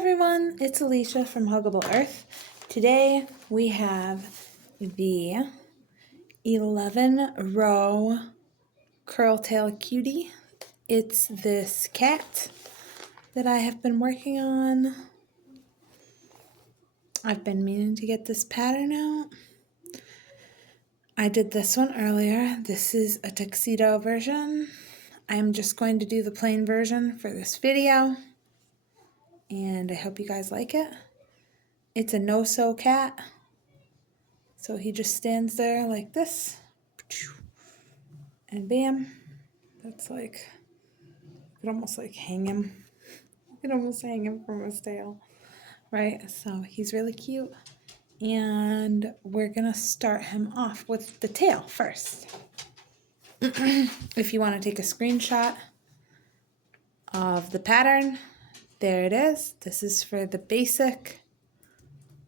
everyone, it's Alicia from Huggable Earth. Today we have the 11 row curl tail cutie. It's this cat that I have been working on. I've been meaning to get this pattern out. I did this one earlier. This is a tuxedo version. I'm just going to do the plain version for this video, and I hope you guys like it. It's a no-sew cat, so he just stands there like this, and bam, that's like, you could almost like hang him. You could almost hang him from his tail, right? So he's really cute, and we're gonna start him off with the tail first. If you want to take a screenshot of the pattern, there it is. This is for the basic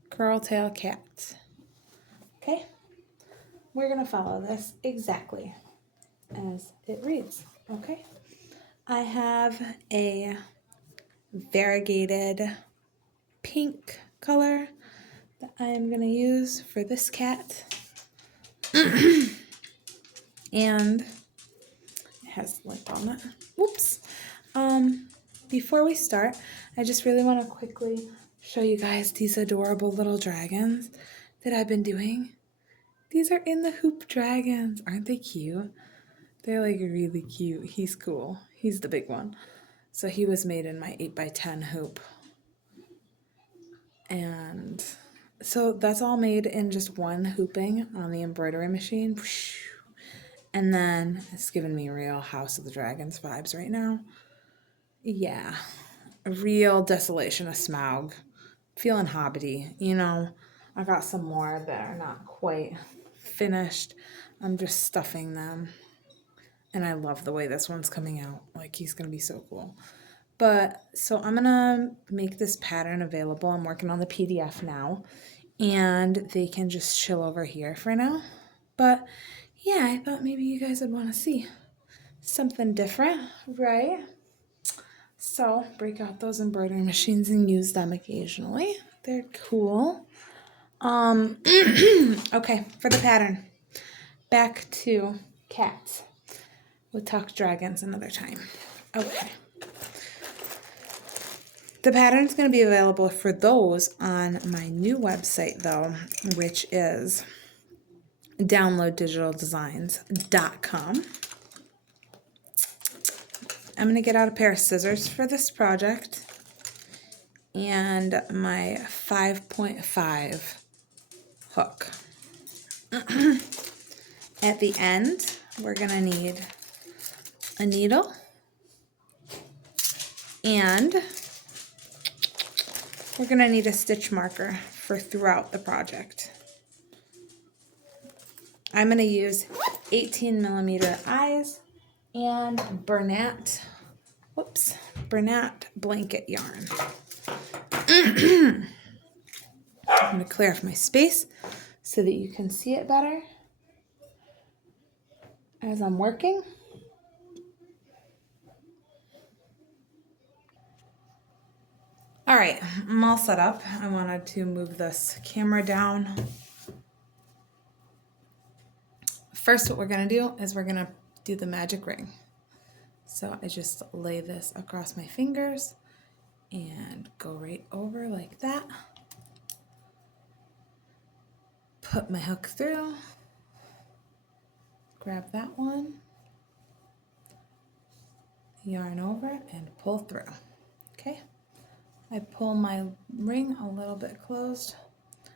curl tail cat. Okay, we're gonna follow this exactly as it reads. Okay, I have a variegated pink color that I am gonna use for this cat. And it has lint on it. Whoops. Before we start, I just really want to quickly show you guys these adorable little dragons that I've been doing. These are in the hoop dragons. Aren't they cute? They're like really cute. He's cool. He's the big one. So he was made in my 8x10 hoop. And so that's all made in just one hooping on the embroidery machine. And then it's giving me real House of the Dragons vibes right now. Yeah, a real Desolation of Smaug. Feeling hobbity, you know. I got some more that are not quite finished. I'm just stuffing them. And I love the way this one's coming out. Like, he's going to be so cool. But, so I'm going to make this pattern available. I'm working on the PDF now. And they can just chill over here for now. But yeah, I thought maybe you guys would want to see something different, right? So break out those embroidery machines and use them occasionally. They're cool. Okay, for the pattern, back to cats. We'll talk dragons another time. Okay. The pattern's going to be available for those on my new website, though, which is downloaddigitaldesigns.com. I'm going to get out a pair of scissors for this project and my 5.5 hook. At the end, we're going to need a needle and we're going to need a stitch marker for throughout the project. I'm going to use 18mm eyes and Bernat blanket yarn. I'm going to clear off my space so that you can see it better as I'm working. All right, I'm all set up. I wanted to move this camera down. First, what we're going to do is we're going to do the magic ring. So I just lay this across my fingers and go right over like that. Put my hook through, grab that one, yarn over and pull through. Okay, I pull my ring a little bit closed.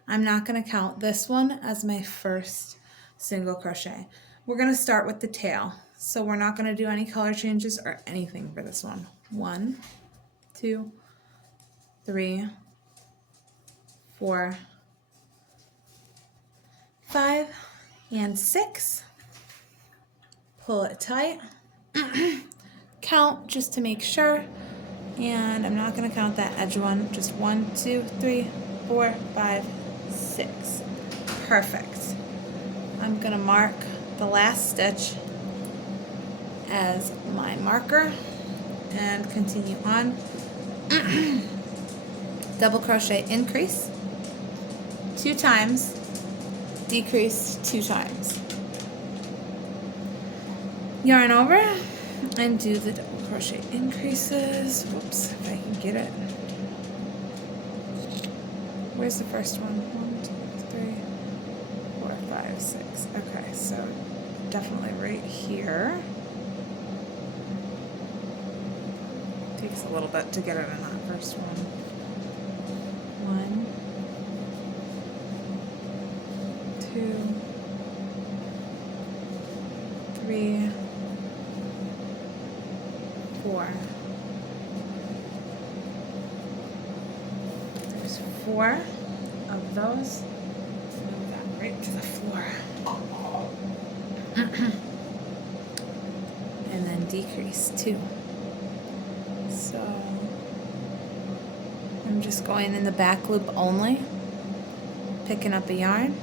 I'm not going to count this one as my first single crochet. We're going to start with the tail. So we're not going to do any color changes or anything for this one. 1, 2, 3, 4, 5, and 6. Pull it tight. Count just to make sure. And I'm not going to count that edge one. Just 1, 2, 3, 4, 5, 6. Perfect. I'm going to mark the last stitch as my marker and continue on. double crochet, increase 2 times, decrease 2 times. Yarn over and do the double crochet increases. Whoops, if I can get it. Where's the first one? 1, 2, 3, 4, 5, 6. Okay, so definitely right here. Takes a little bit to get it in that first one. 1, 2, 3, 4. There's 4 of those. Move that right to the floor. And then decrease 2. So I'm just going in the back loop only, picking up a yarn,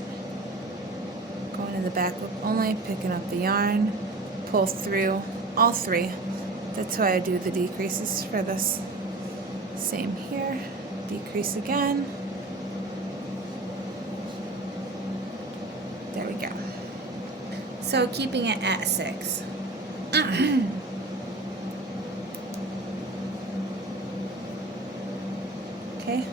going in the back loop only, picking up the yarn, pull through all 3. That's why I do the decreases for this. Same here, decrease again. There we go. So keeping it at 6. Okay.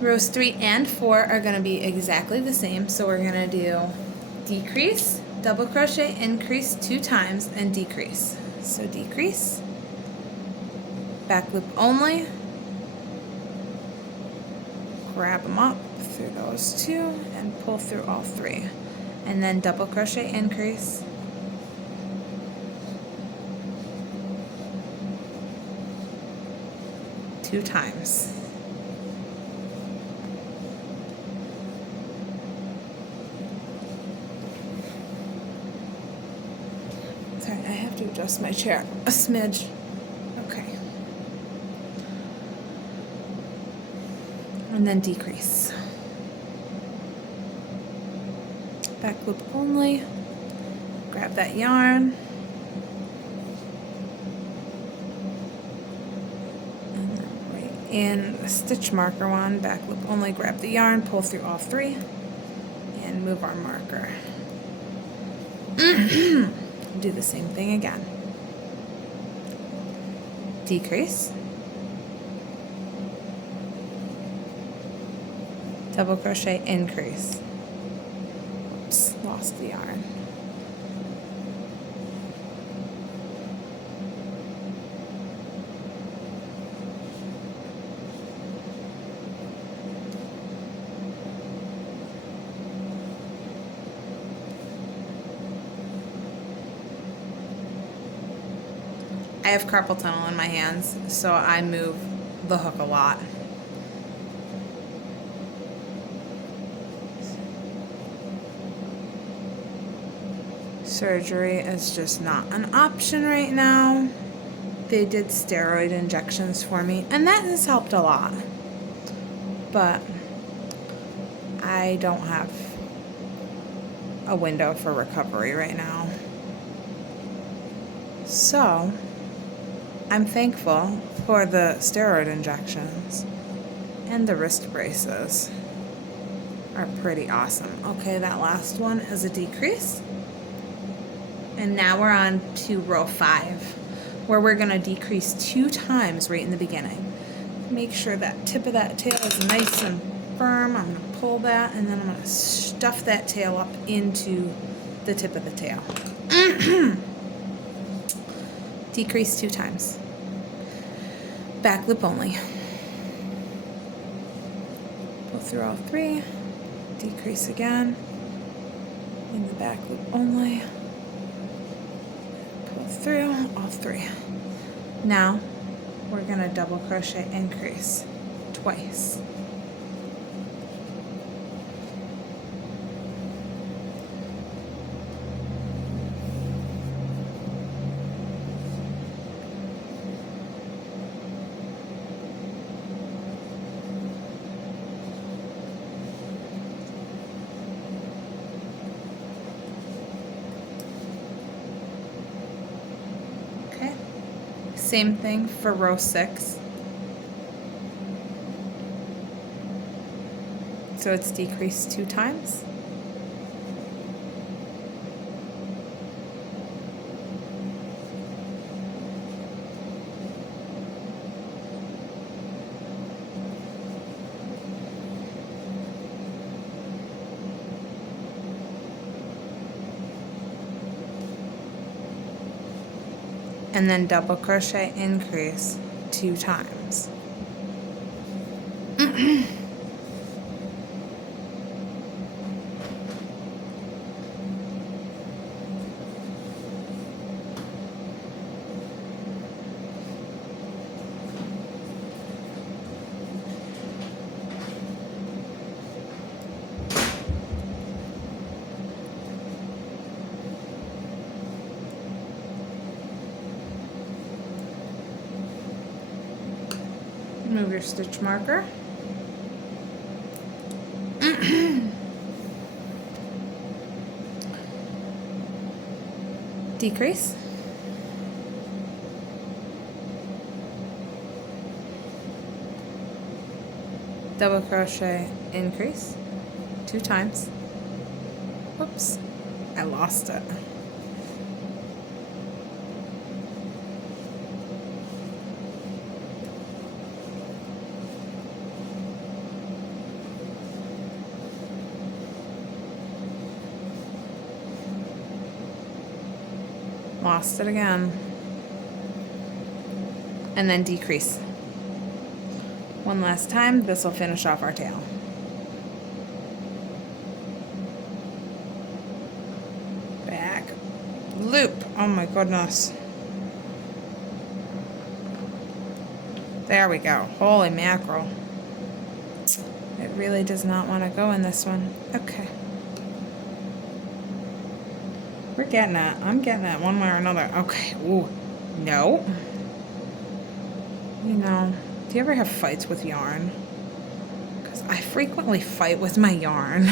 Rows 3 and 4 are going to be exactly the same, so we're going to do decrease, double crochet, increase 2 times, and decrease. So decrease, back loop only, grab them up through those 2, and pull through all 3. And then double crochet, increase, two times. Sorry, I have to adjust my chair a smidge. Okay. And then decrease. Back loop only. Grab that yarn. And then right in the stitch marker one, back loop only, grab the yarn, pull through all 3, and move our marker. Do the same thing again. Decrease. Double crochet, increase. Oops, lost the yarn. I have carpal tunnel in my hands, so I move the hook a lot. Surgery is just not an option right now. They did steroid injections for me, and that has helped a lot. But I don't have a window for recovery right now. So I'm thankful for the steroid injections, and the wrist braces are pretty awesome. Okay, that last one is a decrease. And now we're on to row 5, where we're going to decrease 2 times right in the beginning. Make sure that tip of that tail is nice and firm. I'm going to pull that, and then I'm going to stuff that tail up into the tip of the tail. Decrease 2 times. Back loop only. Pull through all 3. Decrease again. In the back loop only. Through all 3. Now we're going to double crochet, increase twice. Same thing for row 6. So it's decreased 2 times. And then double crochet increase 2 times. Move your stitch marker. Decrease. Double crochet increase 2 times. Whoops, I lost it. Lost it again. And then decrease. One last time, this will finish off our tail. Back. Loop. Oh my goodness. There we go. Holy mackerel. It really does not want to go in this one. Okay. We're getting it. I'm getting it one way or another. Okay. Ooh. No. You know, do you ever have fights with yarn? Because I frequently fight with my yarn.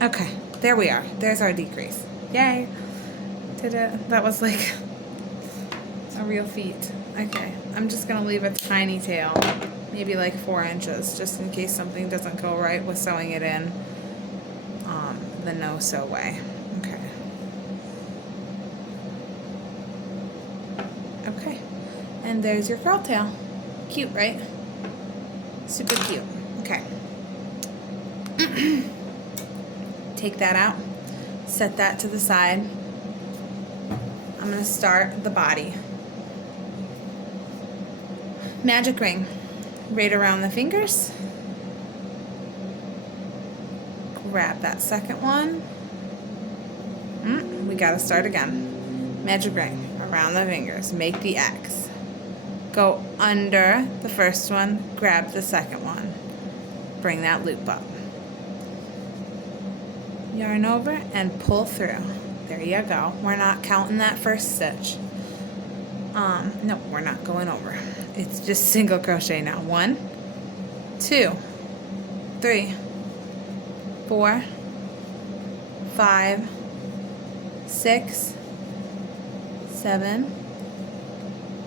Okay. There we are. There's our decrease. Yay. Did it. That was like a real feat. Okay. I'm just going to leave a tiny tail. Maybe like 4 inches. Just in case something doesn't go right with sewing it in. The no-sew way. Okay. Okay. And there's your curl tail. Cute, right? Super cute. Okay. Take that out. Set that to the side. I'm going to start the body. Magic ring. Right around the fingers. Grab that second one. We gotta start again. Magic ring around the fingers. Make the X. Go under the first one. Grab the second one. Bring that loop up. Yarn over and pull through. There you go. We're not counting that first stitch. No, we're not going over. It's just single crochet now. 1, 2, 3, 4, 5, 6, 7,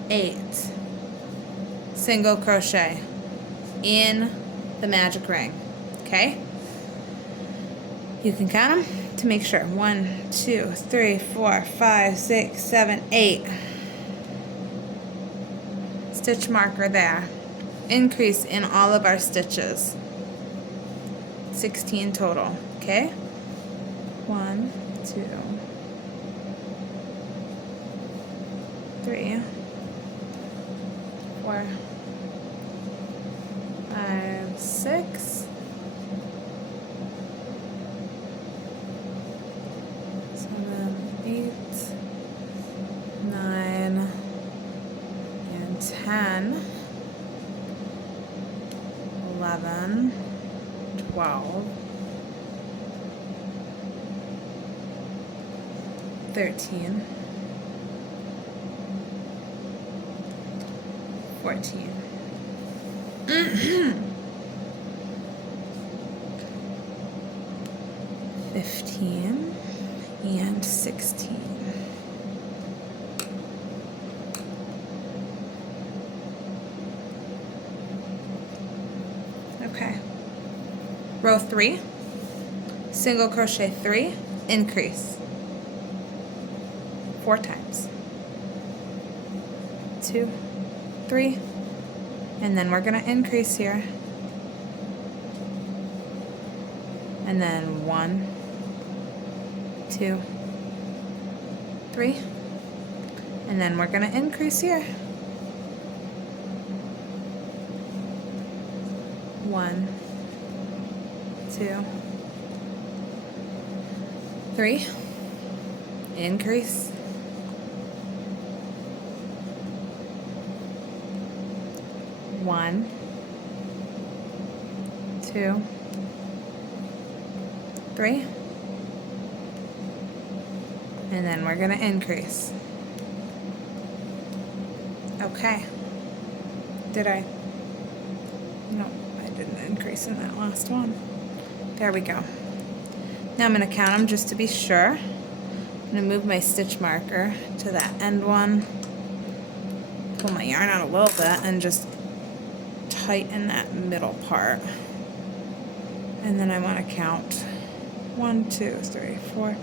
8. Single crochet in the magic ring. Okay? You can count them to make sure. 1, 2, 3, 4, 5, 6, 7, 8. Stitch marker there. Increase in all of our stitches. 16 total. Okay? 1, 2, 3, 4, 5, 6, 7, 8, 9, and 10, 11, 12, 13, 14. 15 and 16. Okay. row 3, single crochet 3, increase 4 times, 2, 3, and then we're going to increase here, and then 1, 2, 3, and then we're going to increase here, 1, 2, 3, increase, 1, 2, 3, and then we're going to increase. Okay. Did I? No, I didn't increase in that last one. There we go. Now I'm going to count them just to be sure. I'm going to move my stitch marker to that end one, pull my yarn out a little bit, and just tighten that middle part. And then I want to count 1, 2, 3, 4,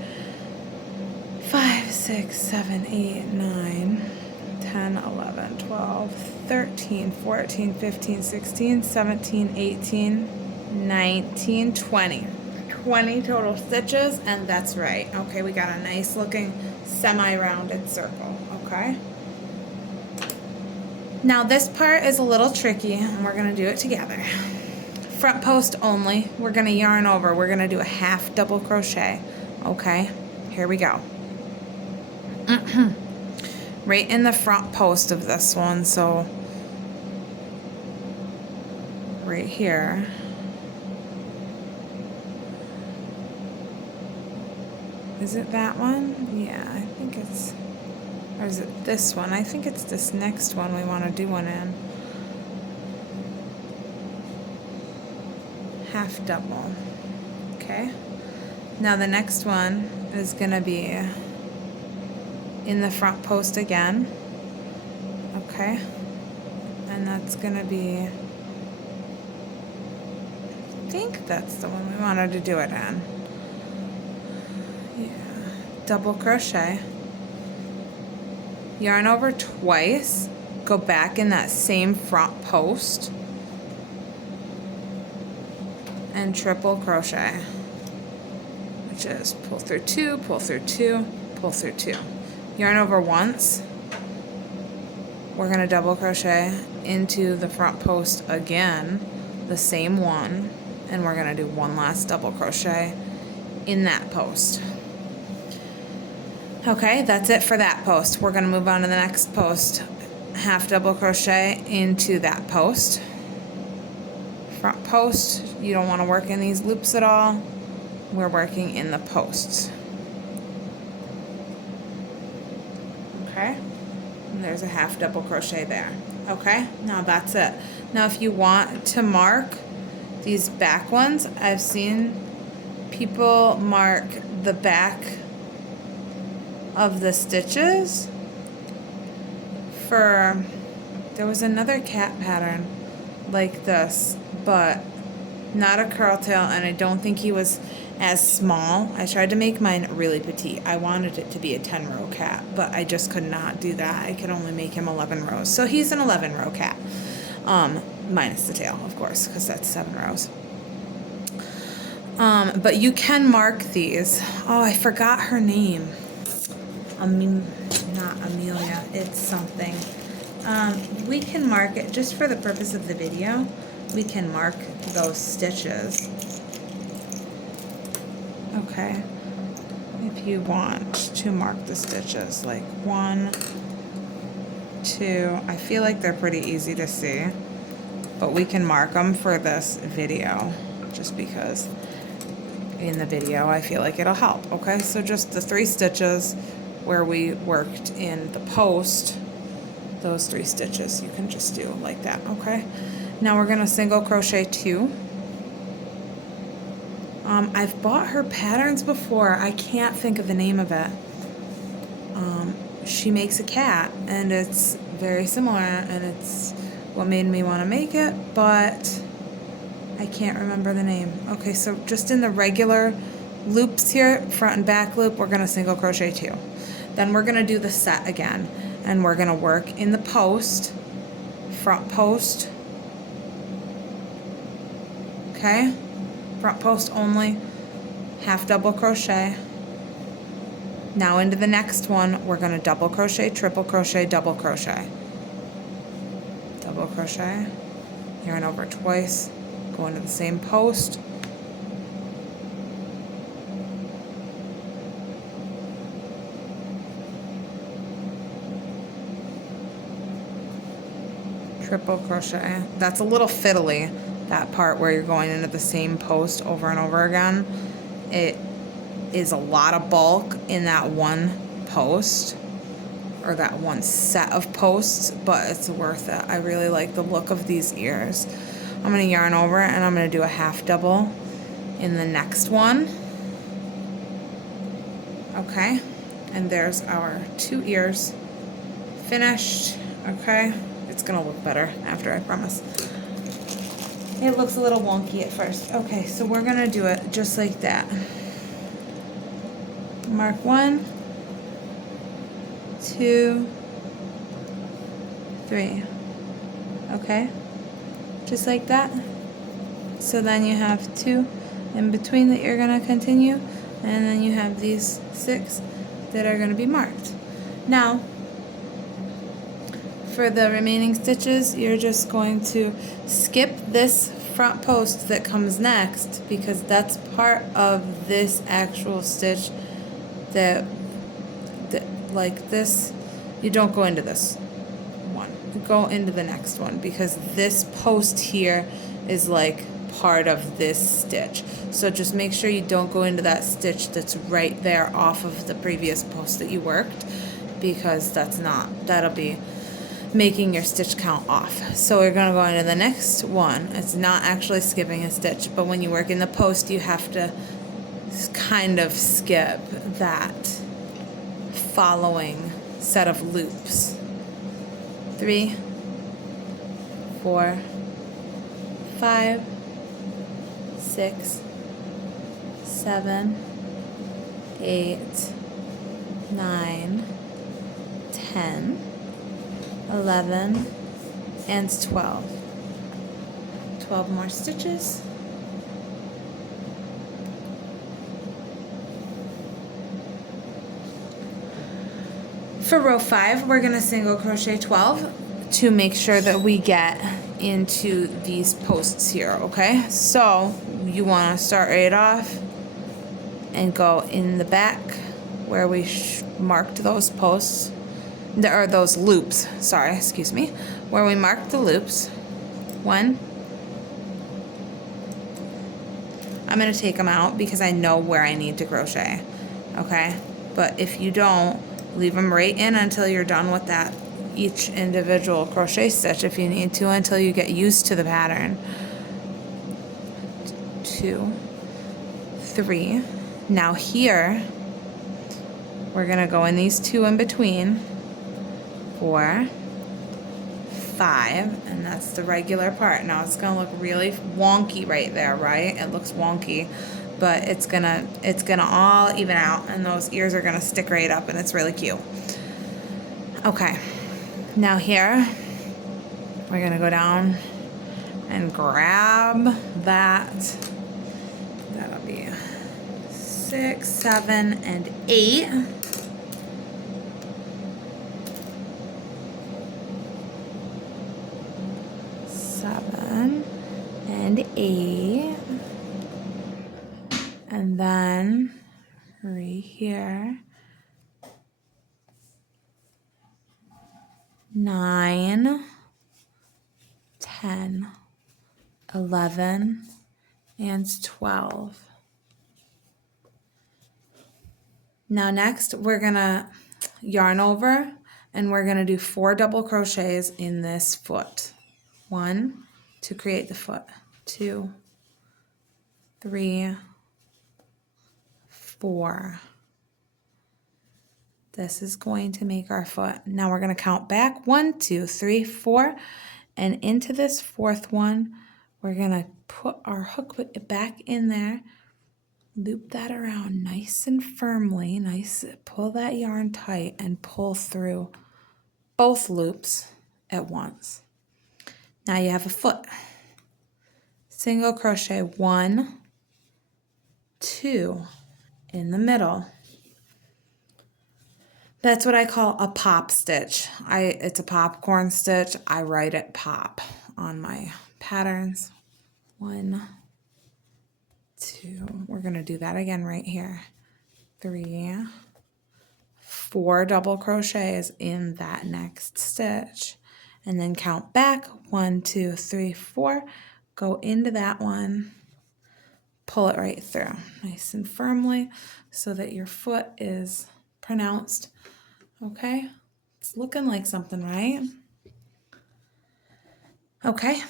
5, 6, 7, 8, 9, 10, 11, 12, 13, 14, 15, 16, 17, 18, 19, 20. 20 total stitches, and that's right. Okay, we got a nice looking semi-rounded circle, okay? Now this part is a little tricky, and we're gonna do it together. Front post only, we're gonna yarn over, we're gonna do a half double crochet, okay? Here we go. Right in the front post of this one, so right here. Is it that one? Yeah, I think it's, or is it this one? I think it's this next one we want to do one in. Half double. Okay. Now the next one is going to be in the front post again. Okay. And that's going to be, I think that's the one we wanted to do it in. Yeah. Double crochet. Yarn over twice. Go back in that same front post. And triple crochet, which is pull through 2, pull through 2, pull through 2. Yarn over once. We're going to double crochet into the front post again, the same one, and we're going to do one last double crochet in that post. Okay, that's it for that post. We're going to move on to the next post. Half double crochet into that post. Front post, you don't want to work in these loops at all. We're working in the posts. Okay, and there's a half double crochet there. Okay, now that's it. Now if you want to mark these back ones, I've seen people mark the back of the stitches for, there was another cat pattern like this, but not a curl tail, and I don't think he was as small. I tried to make mine really petite. I wanted it to be a 10-row cat, but I just could not do that. I could only make him 11 rows. So he's an 11-row cat, minus the tail, of course, because that's 7 rows. But you can mark these. Oh, I forgot her name. Not Amelia, it's something. We can mark it just for the purpose of the video. We can mark those stitches. Okay, if you want to mark the stitches, like 1, 2, I feel like they're pretty easy to see, but we can mark them for this video just because in the video I feel like it'll help. Okay, so just the 3 stitches where we worked in the post, those 3 stitches you can just do like that. Okay, now we're gonna single crochet 2. I've bought her patterns before. I can't think of the name of it. She makes a cat, and it's very similar, and it's what made me want to make it, but I can't remember the name. Okay, so just in the regular loops here, front and back loop, we're gonna single crochet 2. Then we're gonna do the set again, and we're gonna work in the post, front post, okay? Front post only, half double crochet. Now into the next one, we're gonna double crochet, triple crochet, double crochet. Double crochet, yarn over twice, go into the same post. Triple crochet. That's a little fiddly, that part where you're going into the same post over and over again. It is a lot of bulk in that one post, or that one set of posts, but it's worth it. I really like the look of these ears. I'm gonna yarn over and I'm gonna do a half double in the next one. Okay, and there's our 2 ears finished. Okay, it's gonna look better after, I promise. It looks a little wonky at first. Okay, so we're gonna do it just like that. Mark 1, 2, 3. Okay, just like that. So then you have 2 in between that you're gonna continue, and then you have these 6 that are gonna be marked. Now, for the remaining stitches, you're just going to skip this front post that comes next, because that's part of this actual stitch that like this. You don't go into this one, you go into the next one, because this post here is like part of this stitch. So just make sure you don't go into that stitch that's right there off of the previous post that you worked, because that'll be making your stitch count off. So we're going to go into the next one. It's not actually skipping a stitch, but when you work in the post, you have to kind of skip that following set of loops. 3, 4, 5, 6, 7, 8, 9, 10, 11, and 12. 12 more stitches. For row 5, we're going to single crochet 12 to make sure that we get into these posts here, okay? So you want to start right off and go in the back where we marked those posts, or those loops, sorry, excuse me, where we marked the loops. 1. I'm going to take them out because I know where I need to crochet, okay? But if you don't, leave them right in until you're done with that, each individual crochet stitch if you need to, until you get used to the pattern. 2, 3. Now here, we're going to go in these 2 in between. 4, 5, and that's the regular part. Now it's gonna look really wonky right there, right? It looks wonky, but it's gonna all even out, and those ears are gonna stick right up, and it's really cute. Okay, now here we're gonna go down and grab that. That'll be 6, 7, and 8. 7 and 8, and then right here 9, 10, 11, and 12. Now next we're gonna yarn over and we're gonna do 4 double crochets in this foot. 1 to create the foot, 2, 3, 4. This is going to make our foot. Now we're going to count back 1, 2, 3, 4, and into this 4th one, we're gonna put our hook back in there, loop that around nice and firmly, pull that yarn tight and pull through both loops at once. Now you have a foot. Single crochet 1, 2 in the middle. That's what I call a pop stitch. It's a popcorn stitch. I write it pop on my patterns. 1, 2. We're going to do that again right here. 3, 4 double crochets in that next stitch. And then count back. 1, 2, 3, 4. Go into that one. Pull it right through nice and firmly so that your foot is pronounced. Okay, it's looking like something, right? Okay,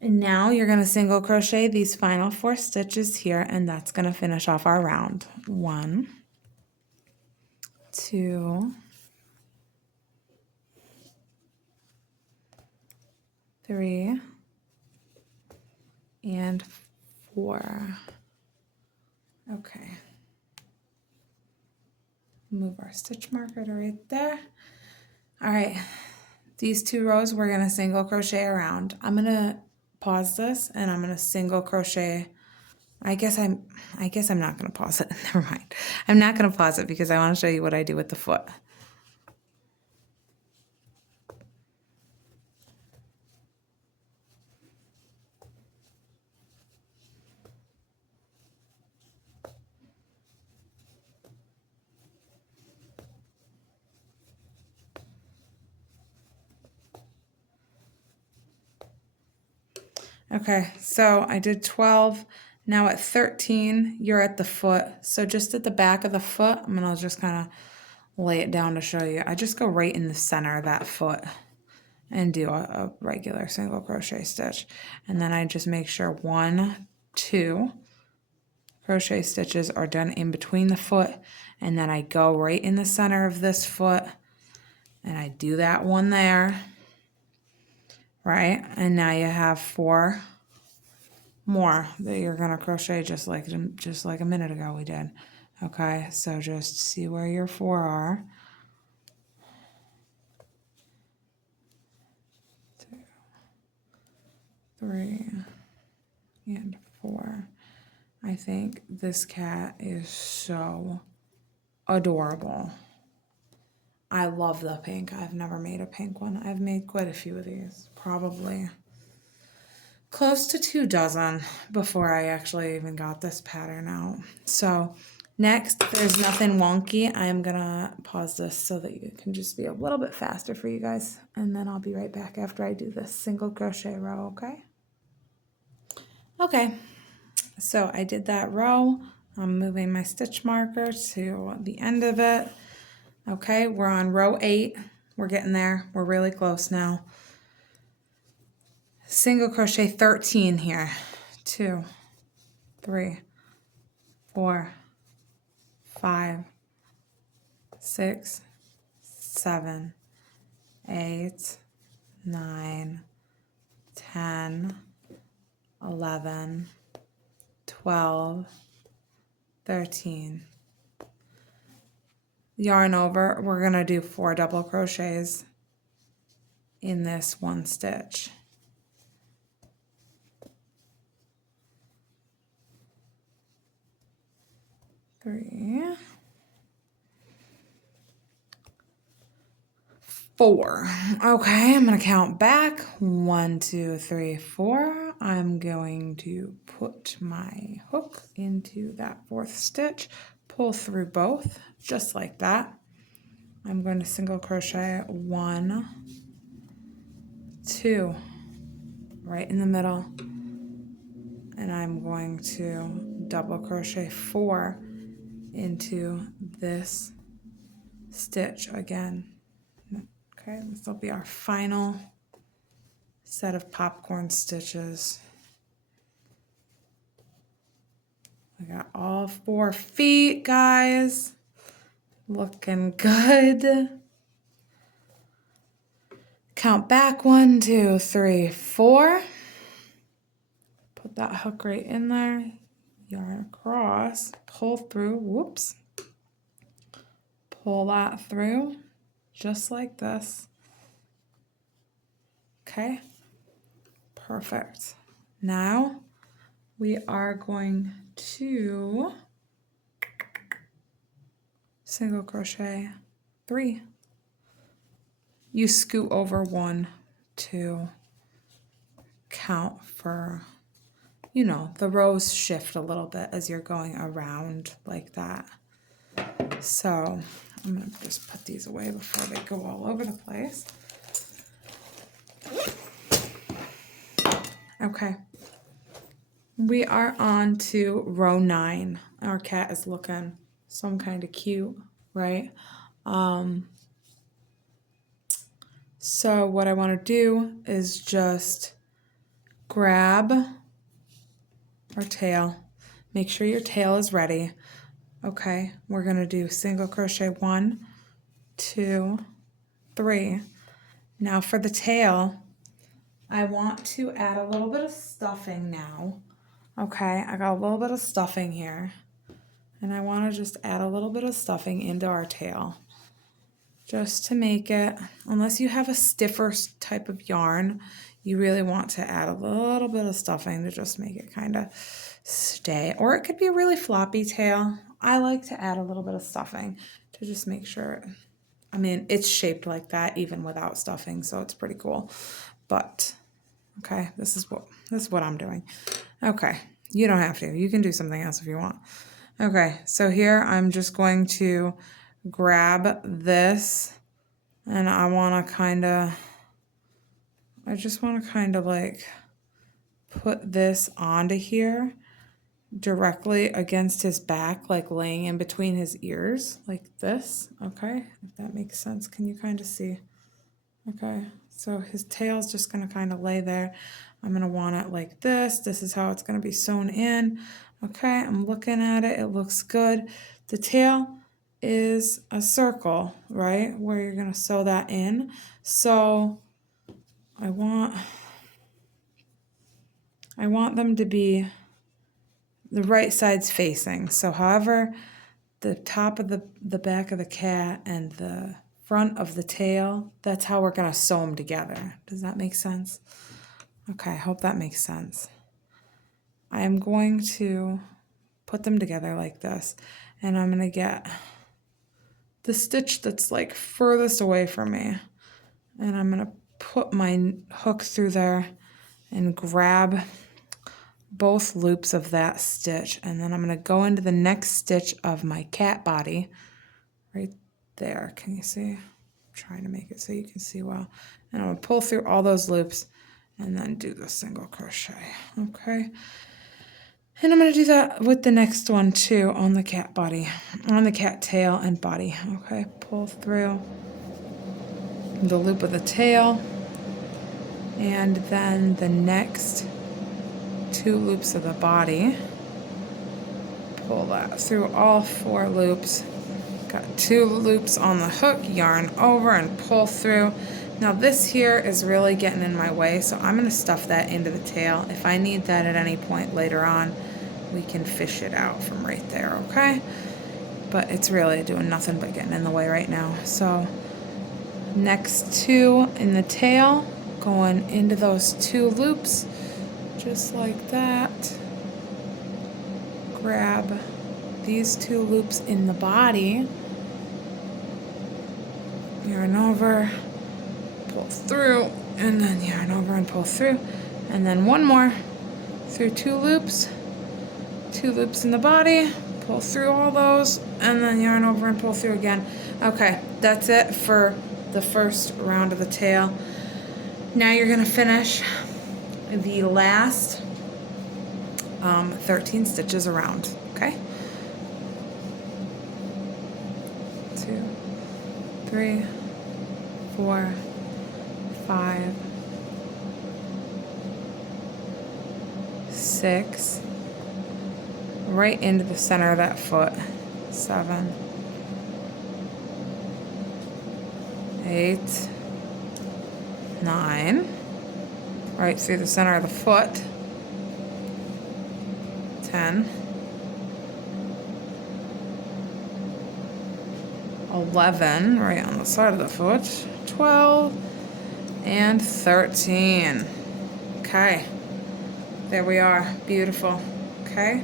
and now you're going to single crochet these final 4 stitches here, and that's going to finish off our round. 1, 2, 3, and 4. Okay. Move our stitch marker to right there. All right, these 2 rows we're going to single crochet around. I'm going to pause this and I'm going to single crochet. I guess I'm not going to pause it. Never mind. I'm not going to pause it because I want to show you what I do with the foot. Okay, so I did 12. Now at 13, you're at the foot. So just at the back of the foot, I'm going to just kind of lay it down to show you. I just go right in the center of that foot and do a regular single crochet stitch. And then I just make sure 1, 2 crochet stitches are done in between the foot. And then I go right in the center of this foot and I do that one there. Right, and now you have 4 more that you're gonna crochet just like a minute ago we did. Okay, so just see where your 4 are. 2, 3, and 4. I think this cat is so adorable. I love the pink. I've never made a pink one. I've made quite a few of these, probably close to 2 dozen before I actually even got this pattern out. So next, there's nothing wonky. I'm gonna pause this so that you can just be a little bit faster for you guys, and then I'll be right back after I do this single crochet row, okay? Okay, so I did that row. I'm moving my stitch marker to the end of it. Okay, we're on row 8. We're getting there. We're really close now. Single crochet 13 here. 2, 3, 4, 5, 6, 7, 8, 9, 10, 11, 12, 13. Yarn over, we're going to do 4 double crochets in this one stitch. 3, 4. Okay, I'm going to count back. 1, 2, 3, 4. I'm going to put my hook into that 4th stitch, pull through both, just like that. I'm going to single crochet 1, 2, right in the middle, and I'm going to double crochet 4 into this stitch again. Okay, this will be our final set of popcorn stitches. We got all 4 feet, guys. Looking good. Count back. 1, 2, 3, 4. Put that hook right in there, yarn across, pull through, whoops, pull that through just like this. Okay, perfect. Now we are going to single crochet 3. You scoot over 1, 2, count for, you know, the rows shift a little bit as you're going around like that. So I'm going to just put these away before they go all over the place. Okay. We are on to row 9. Our cat is looking some kind of cute, right? So what I want to do is just grab our tail. Make sure your tail is ready. Okay, we're going to do single crochet 1, 2, 3. Now for the tail, I want to add a little bit of stuffing now. Okay, I got a little bit of stuffing here. And I want to just add a little bit of stuffing into our tail. Just to make it, unless you have a stiffer type of yarn, you really want to add a little bit of stuffing to just make it kind of stay. Or it could be a really floppy tail. I like to add a little bit of stuffing to just make sure. I mean, it's shaped like that even without stuffing, so it's pretty cool. But okay, this is what I'm doing. Okay, you don't have to. You can do something else if you want. Okay, so here I'm just going to grab this, and I just want to kind of like put this onto here directly against his back, like laying in between his ears like this. Okay, if that makes sense. Can you kind of see? Okay, so his tail's just going to kind of lay there. I'm going to want it like this. This is how it's going to be sewn in. Okay, I'm looking at it. It looks good. The tail is a circle, right, where you're going to sew that in. So I want them to be the right sides facing. So however the top of the back of the cat and the front of the tail, that's how we're going to sew them together. Does that make sense? Okay, I hope that makes sense. I am going to put them together like this, and I'm going to get the stitch that's like furthest away from me, and I'm going to put my hook through there and grab both loops of that stitch, and then I'm going to go into the next stitch of my cat body right there. Can you see? I'm trying to make it so you can see well. And I'm going to pull through all those loops and then do the single crochet. Okay, and I'm going to do that with the next one too, on the cat body, on the cat tail and body. Okay, pull through the loop of the tail, and then the next 2 loops of the body. Pull that through all 4 loops. Got 2 loops on the hook, yarn over and pull through. Now this here is really getting in my way, so I'm going to stuff that into the tail. If I need that at any point later on, we can fish it out from right there, okay? But it's really doing nothing but getting in the way right now. So next 2 in the tail, going into those 2 loops, just like that. Grab these 2 loops in the body, yarn over, pull through, and then yarn over and pull through, and then one more through 2 loops, 2 loops in the body, pull through all those, and then yarn over and pull through again. Okay, that's it for the first round of the tail. Now you're going to finish the last 13 stitches around, okay? 2, 3, 4, 5, 6, right into the center of that foot. 7, 8, 9, right through the center of the foot. 10, 11, right on the side of the foot, 12, and 13. Okay, there we are, beautiful. Okay,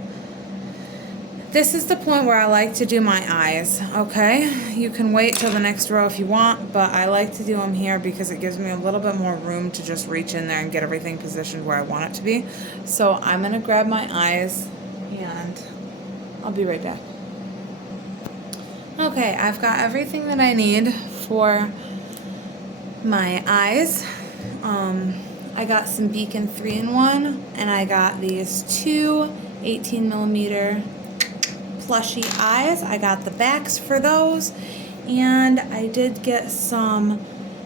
this is the point where I like to do my eyes. Okay, you can wait till the next row if you want, but I like to do them here because it gives me a little bit more room to just reach in there and get everything positioned where I want it to be. So I'm gonna grab my eyes and I'll be right back. Okay, I've got everything that I need for my eyes. I got some Beacon 3-in-1, and I got these two 18mm plushy eyes. I got the backs for those, and I did get some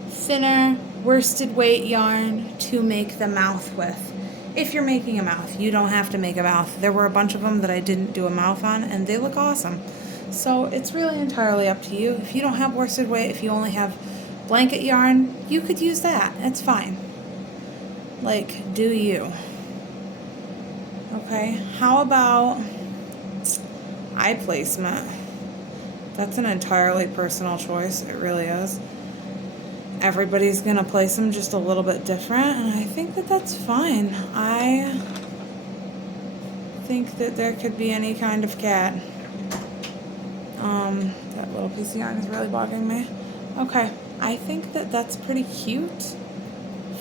thinner worsted weight yarn to make the mouth with. If you're making a mouth, you don't have to make a mouth. There were a bunch of them that I didn't do a mouth on, and they look awesome. So it's really entirely up to you. If you don't have worsted weight, if you only have blanket yarn, you could use that. It's fine. Like, do you? Okay, how about eye placement? That's an entirely personal choice. It really is. Everybody's gonna place them just a little bit different, and I think that that's fine. I think that there could be any kind of cat. That little piece of yarn is really bothering me. Okay, I think that that's pretty cute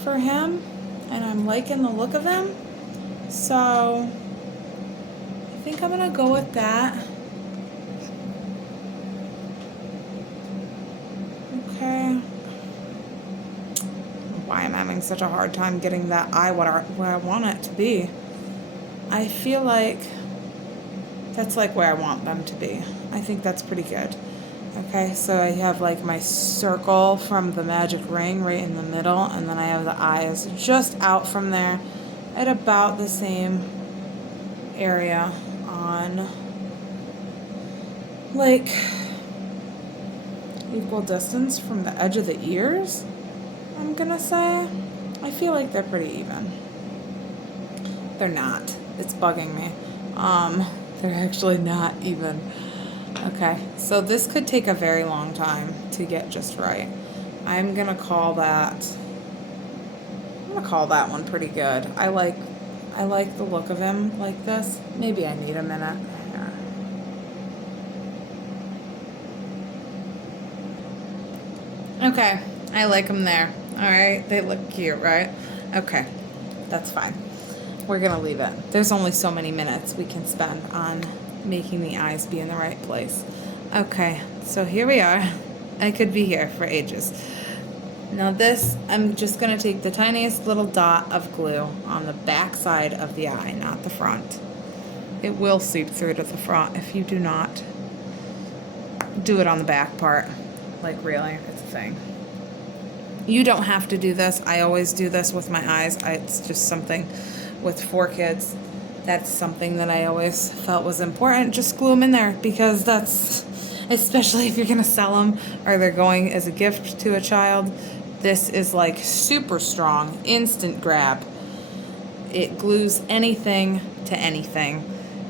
for him, and I'm liking the look of him. So I think I'm gonna go with that. Okay. Why I'm having such a hard time getting that eye where I want it to be. I feel like that's like where I want them to be. I think that's pretty good. Okay, so I have like my circle from the magic ring right in the middle, and then I have the eyes just out from there at about the same area on like equal distance from the edge of the ears, I'm gonna say. I feel like they're pretty even. They're not. It's bugging me. They're actually not even. Okay, so this could take a very long time to get just right. I'm gonna call that one pretty good. I like the look of him like this. Maybe I need a minute. Yeah. Okay, I like them there. All right, they look cute, right? Okay, that's fine. We're gonna leave it. There's only so many minutes we can spend on making the eyes be in the right place. Okay, so here we are. I could be here for ages. Now this, I'm just gonna take the tiniest little dot of glue on the back side of the eye, not the front. It will seep through to the front if you do not do it on the back part. Like really, it's a thing. You don't have to do this. I always do this with my eyes. It's just something with 4 kids. That's something that I always felt was important. Just glue them in there because that's, especially if you're gonna sell them or they're going as a gift to a child, this is like super strong, instant grab. It glues anything to anything.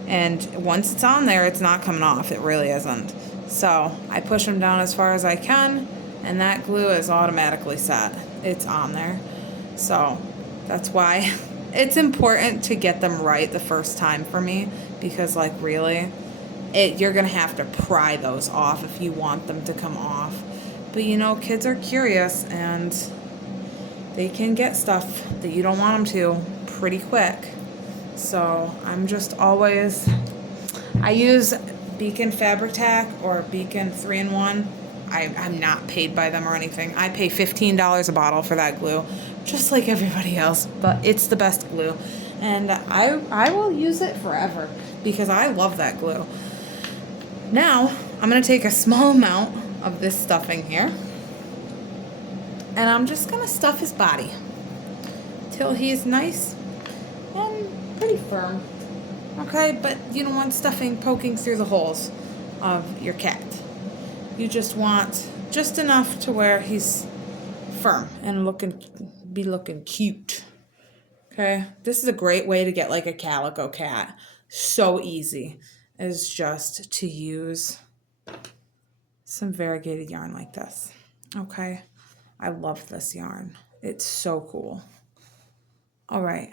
And once it's on there, it's not coming off. It really isn't. So I push them down as far as I can, and that glue is automatically set. It's on there. So that's why it's important to get them right the first time for me, because like really, you're gonna have to pry those off if you want them to come off. But you know, kids are curious and they can get stuff that you don't want them to pretty quick. So I'm just always, I use Beacon Fabric Tack or Beacon 3-in-1. I'm not paid by them or anything. I pay $15 a bottle for that glue, just like everybody else, but it's the best glue. And I will use it forever because I love that glue. Now, I'm going to take a small amount of this stuffing here, and I'm just going to stuff his body till he's nice and pretty firm. Okay, but you don't want stuffing poking through the holes of your cat. You just want just enough to where he's firm and be looking cute. Okay, this is a great way to get like a calico cat. So easy is just to use some variegated yarn like this. Okay, I love this yarn. It's so cool. All right,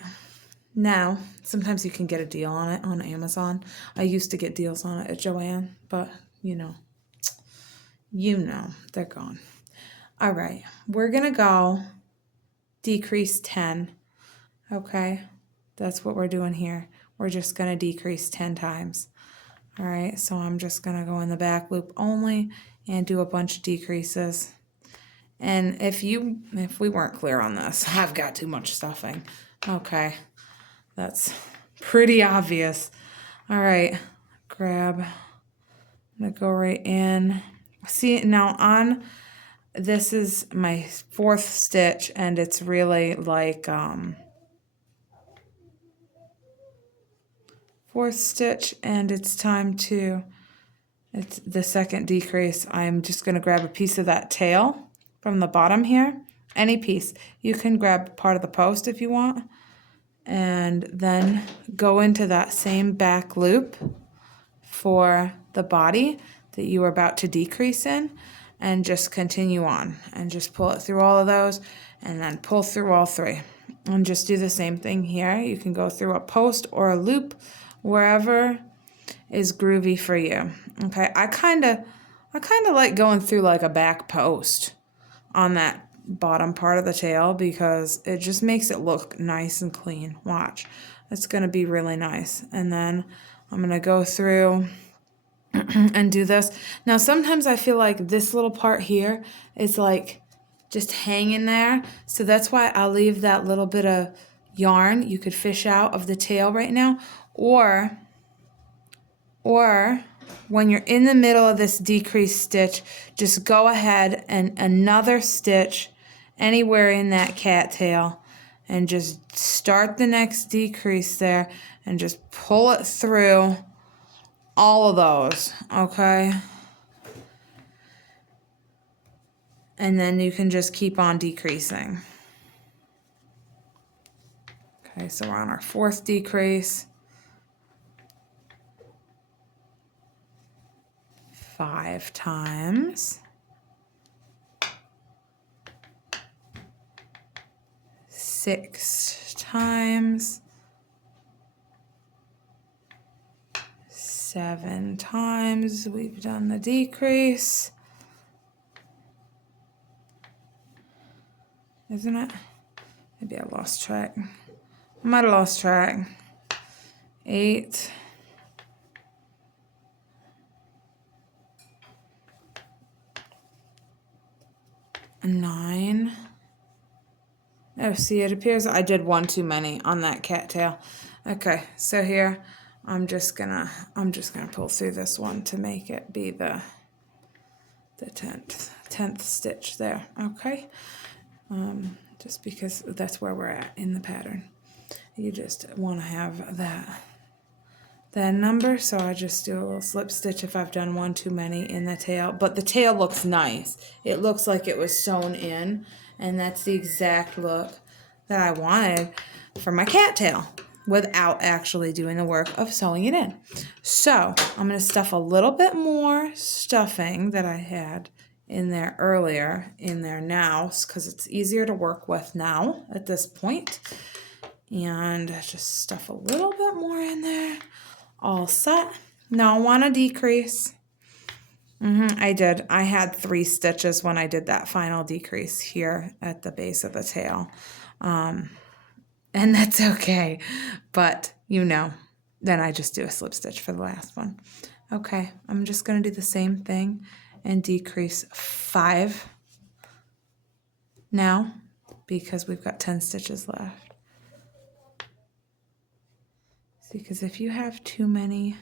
now sometimes you can get a deal on it on Amazon. I used to get deals on it at Joann, but you know, they're gone. All right, we're gonna go decrease 10. Okay, that's what we're doing here. We're just gonna decrease 10 times. All right, so I'm just gonna go in the back loop only and do a bunch of decreases. And if we weren't clear on this, I've got too much stuffing. Okay, that's pretty obvious. All right, grab, I'm gonna go right in. See, now on, this is my 4th stitch, and it's really like 4th stitch, and it's time to, it's the 2nd decrease. I'm just gonna grab a piece of that tail from the bottom here, any piece. You can grab part of the post if you want, and then go into that same back loop for the body that you were about to decrease in, and just continue on and just pull it through all of those, and then pull through all 3, and just do the same thing here. You can go through a post or a loop, wherever is groovy for you. Okay, I kind of like going through like a back post on that bottom part of the tail, because it just makes it look nice and clean. Watch, it's gonna be really nice. And then I'm gonna go through and do this. Now sometimes I feel like this little part here is like just hanging there, so that's why I'll leave that little bit of yarn you could fish out of the tail right now, or when you're in the middle of this decrease stitch, just go ahead and another stitch anywhere in that cattail, and just start the next decrease there, and just pull it through all of those, okay? And then you can just keep on decreasing. Okay, so we're on our 4th decrease. 5 times. 6 times. 7 times. We've done the decrease. Isn't it? Maybe I lost track. I might have lost track. 8. 9. Oh, see, it appears I did one too many on that cattail. Okay, so here I'm just gonna pull through this one to make it be the 10th stitch there. Okay, just because that's where we're at in the pattern. You just want to have that number, so I just do a little slip stitch if I've done one too many in the tail. But the tail looks nice. It looks like it was sewn in, and that's the exact look that I wanted for my cattail without actually doing the work of sewing it in. So I'm going to stuff a little bit more stuffing that I had in there earlier in there now, because it's easier to work with now at this point. And just stuff a little bit more in there. All set. Now I want to decrease. I did. I had 3 stitches when I did that final decrease here at the base of the tail. And that's okay. But, then I just do a slip stitch for the last one. Okay, I'm just going to do the same thing and decrease 5 now, because we've got 10 stitches left. See, because if you have too much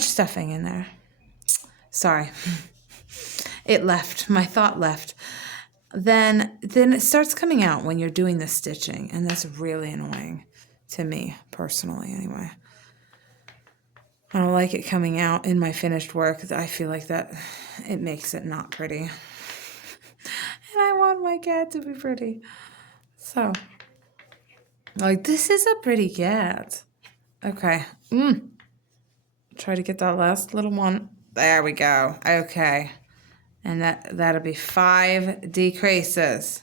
stuffing in there, sorry, it left, my thought left, then it starts coming out when you're doing the stitching, and that's really annoying to me personally anyway. I don't like it coming out in my finished work. I feel like that it makes it not pretty. And I want want my cat to be pretty. So, like, this is a pretty cat. Okay. Try to get that last little one. There we go. Okay. And that'll be 5 decreases.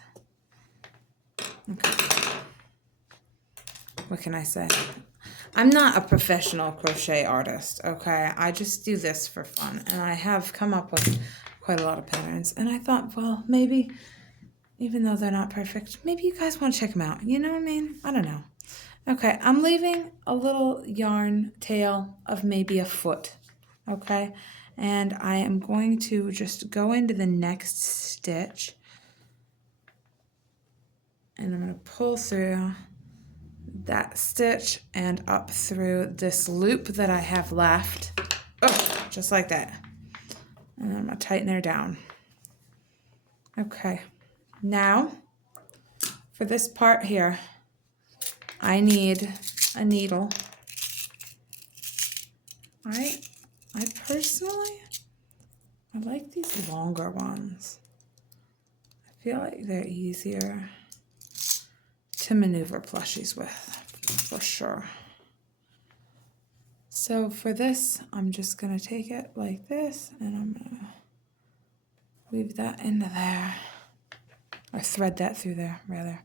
Okay. What can I say? I'm not a professional crochet artist, okay? I just do this for fun. And I have come up with quite a lot of patterns. And I thought, well, maybe, even though they're not perfect, maybe you guys want to check them out. You know what I mean? I don't know. Okay, I'm leaving a little yarn tail of maybe a foot, okay? And I am going to just go into the next stitch. And I'm going to pull through that stitch and up through this loop that I have left. Oh, just like that. And then I'm going to tighten her down. Okay, now for this part here, I need a needle. I personally, I like these longer ones. I feel like they're easier to maneuver plushies with, for sure. So for this, I'm just gonna take it like this, and I'm gonna weave that into there, or thread that through there, rather.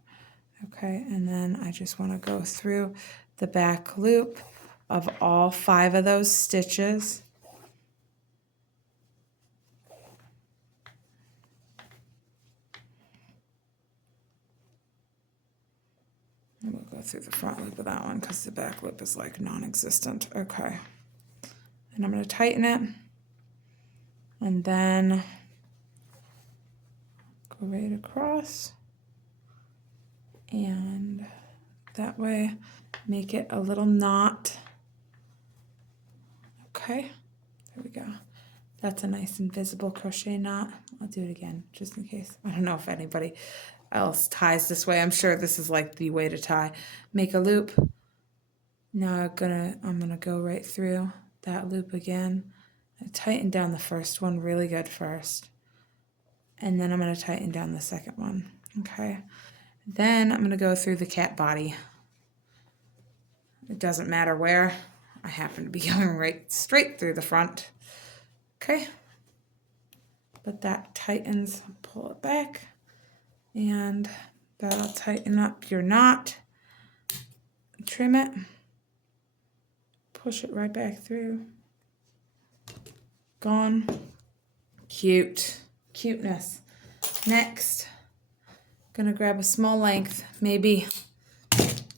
Okay, and then I just wanna go through the back loop of all 5 of those stitches. And we'll go through the front loop of that one because the back loop is like non-existent. Okay. And I'm going to tighten it. And then go right across. And that way, make it a little knot. Okay. There we go. That's a nice invisible crochet knot. I'll do it again just in case. I don't know if anybody else ties this way. I'm sure this is like the way to tie. Make a loop. Now I'm gonna go right through that loop again. I tighten down the first one really good first. And then I'm gonna tighten down the second one. Okay. Then I'm gonna go through the cat body. It doesn't matter where. I happen to be going right straight through the front. Okay. But that tightens, pull it back. And that'll tighten up your knot. Trim it. Push it right back through. Gone. Cute. Cuteness. Next, gonna grab a small length, maybe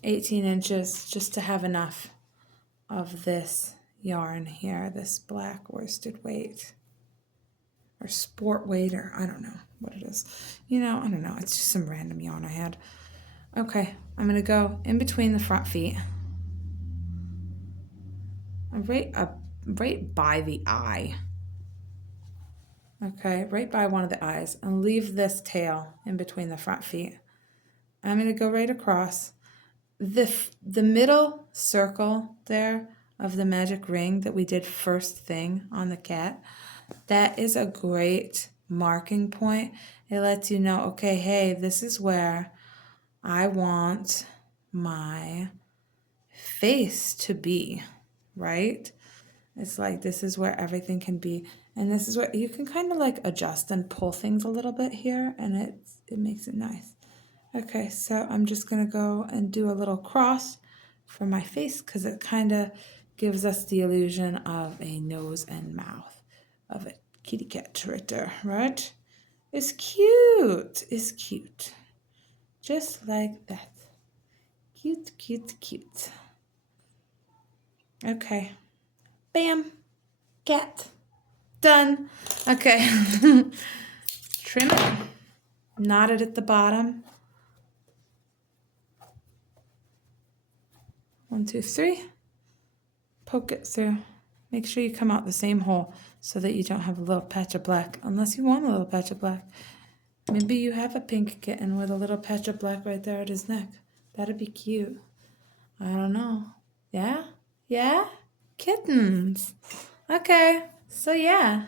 18 inches, just to have enough of this yarn here, this black worsted weight. Or sport weight, or I don't know what it is. You know, I don't know. It's just some random yarn I had. Okay, I'm going to go in between the front feet. Right by the eye. Okay, right by one of the eyes. And leave this tail in between the front feet. I'm going to go right across. The middle circle there of the magic ring that we did first thing on the cat, that is a great marking point. It lets you know, okay, hey, this is where I want my face to be, right? It's like this is where everything can be. And this is where you can kind of like adjust and pull things a little bit here, and it makes it nice. Okay, so I'm just going to go and do a little cross for my face because it kind of gives us the illusion of a nose and mouth of a kitty cat right there, right? It's cute. It's cute. Just like that. Cute, cute, cute. Okay. Bam. Cat. Done. Okay. Trim it. Knot it at the bottom. 1, 2, 3. Poke it through. Make sure you come out the same hole so that you don't have a little patch of black, unless you want a little patch of black. Maybe you have a pink kitten with a little patch of black right there at his neck. That'd be cute. I don't know. Yeah? Yeah? Kittens. Okay. So yeah.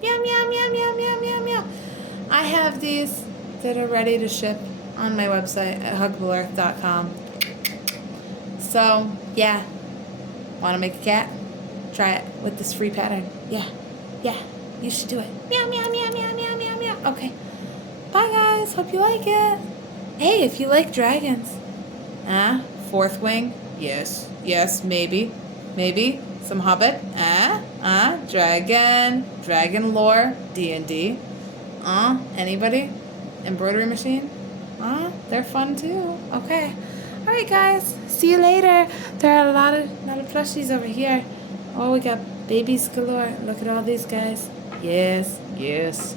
Meow, meow, meow, meow, meow, meow, meow. I have these that are ready to ship on my website at huggableearth.com. So, yeah. Want to make a cat? Try it with this free pattern. Yeah. Yeah. You should do it. Meow, meow, meow, meow, meow, meow, meow. Okay. Bye, guys. Hope you like it. Hey, if you like dragons. Fourth wing? Yes. Yes, maybe. Maybe. Some hobbit? Dragon. Dragon lore. D&D. Anybody? Embroidery machine? They're fun too. Okay. Alright guys. See you later. There are a lot of plushies over here. Oh, we got babies galore. Look at all these guys. Yes. Yes.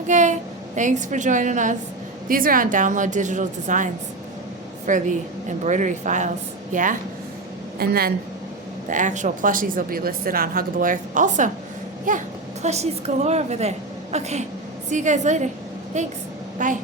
Okay. Thanks for joining us. These are on Download Digital Designs for the embroidery files. Yeah? And then the actual plushies will be listed on Huggable Earth. Also, yeah, plushies galore over there. Okay. See you guys later. Thanks. Bye.